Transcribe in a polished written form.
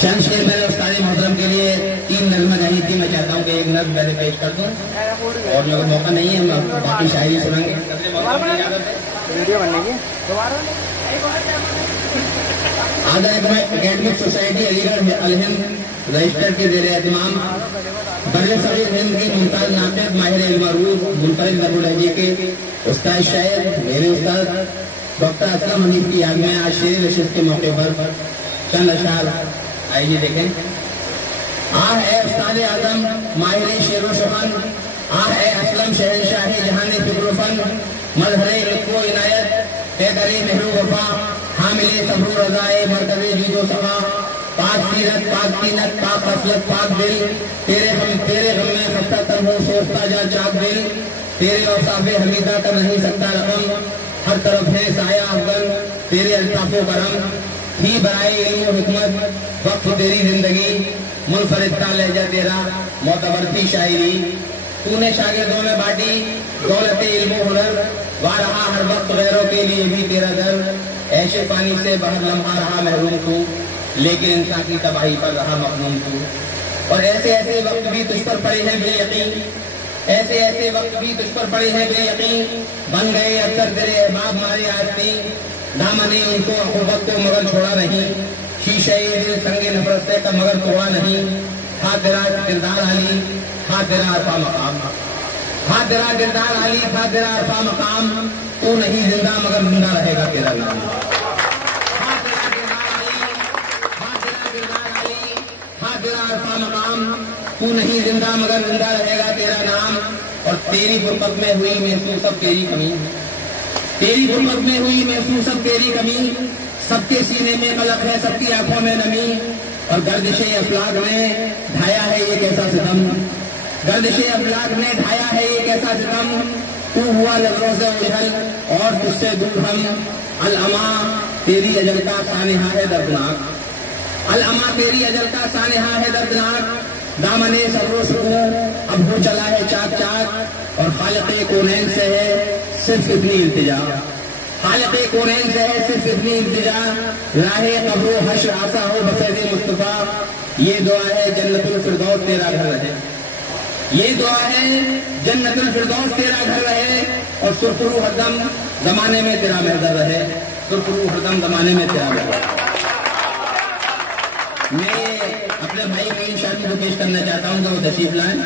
چند شیر میں نے استاد محترم کے لیے 3 نظمیں گائی تھی. میں چاہتا ہوں کہ ایک نظم پہلے پیش کر دوں اور میرے کو موقع نہیں ہے ہم باقی شاعری سنیں گے. آدھا اکیڈمک سوسائٹی علی گڑھ الہند رجسٹر کے زیر اہتمام بر صغیر ہند کی ممتاز ناطق ماہر علم عروض منفرد ضرور لہجے کے استاد شاعر میرے استاد ڈاکٹر اسلم حنیف کی یاد میں آج شعر نشست کے موقع پر چند اشعار آئیے دیکھیں. آہ اے استاد اعظم ماہر شعر و سخن، آہ اے اسلم شہنشاہ جہان فکر و فن، مظہر رفق و عنایت پیکر مہر و وفا، حامل صبر و رضائے مرکز جود و صفا، پاک سیرت پاک تینت پاک خصلت پاک دل، تیرے غم میں خستہ تن ہو سوچتا جا چاک دل، تیرے اوصاف حمیدہ کر نہیں سکتا رقم، ہر طرف ہے سایہ افغن تیرے الطاف و کرم، تھی برائے علم و حکمت وقت تیری زندگی، منفرد کا لہجہ تیرا معتبر تھی شاعری، تو نے شاگردوں میں بانٹی دولت علم و ہنر، وارہا ہر وقت غیروں کے لیے بھی تیرا در، ایشے پانی سے بہر لمحہ رہا محروم تو، لیکن انسان کی تباہی پر رہا مغنوم تو. اور ایسے ایسے وقت بھی تجھ پر پڑے ہیں بے یقین، ایسے ایسے وقت بھی تجھ پر پڑے ہیں بے یقین، بن گئے اکثر تیرے احباب مارے آستی، دامنے ان کو عقوبت کو مگر چھوڑا نہیں، شیشے دل سنگ نفرت سے کا مگر توڑا نہیں، تھا تیرا کردار علی تھا تیرا عرفہ مقام، تھا تیرا کردار علی تھا تیرا عرفہ مقام، تو نہیں زندہ مگر زندہ رہے گا تیرا نام. مقام تو نہیں زندہ مگر زندہ رہے گا تیرا نام. اور تیری غربت میں ہوئی محسوس اب تیری کمی، تیری غربت میں ہوئی محسوس اب تیری کمی، سب کے سینے میں قلق ہے سب کی آنکھوں میں نمی، اور گردش افلاک نے ڈھایا ہے یہ کیسا ستم، گردش افلاک نے ڈھایا ہے یہ کیسا ستم، تو ہوا نظروں سے اجھل اور تجھ سے دور ہم، العما تیری اجل کا سانحہ ہے دردناک، العما تیری اجل کا سانحہ ہے دردناک، دامنے سر و سکون اب ہو چلا ہے چاک چاک، اور خالق کونین سے ہے صرف اتنی التجا، خالق کونین سے ہے صرف اتنی التجا، راہ قبر و حشر آسا ہو بفیض مصطفیٰ، یہ دعا ہے جنت الفردوس تیرا گھر رہے، یہ دعا ہے جنت الفردوس تیرا گھر رہے، اور سرخرو ہردم زمانے میں تیرا محضر رہے، سرخرو ہردم زمانے میں تیرا محضر. میں اپنے بھائی کو ان شاء اللہ پیش کرنا چاہتا ہوں کہ وہ تشریف لائیں.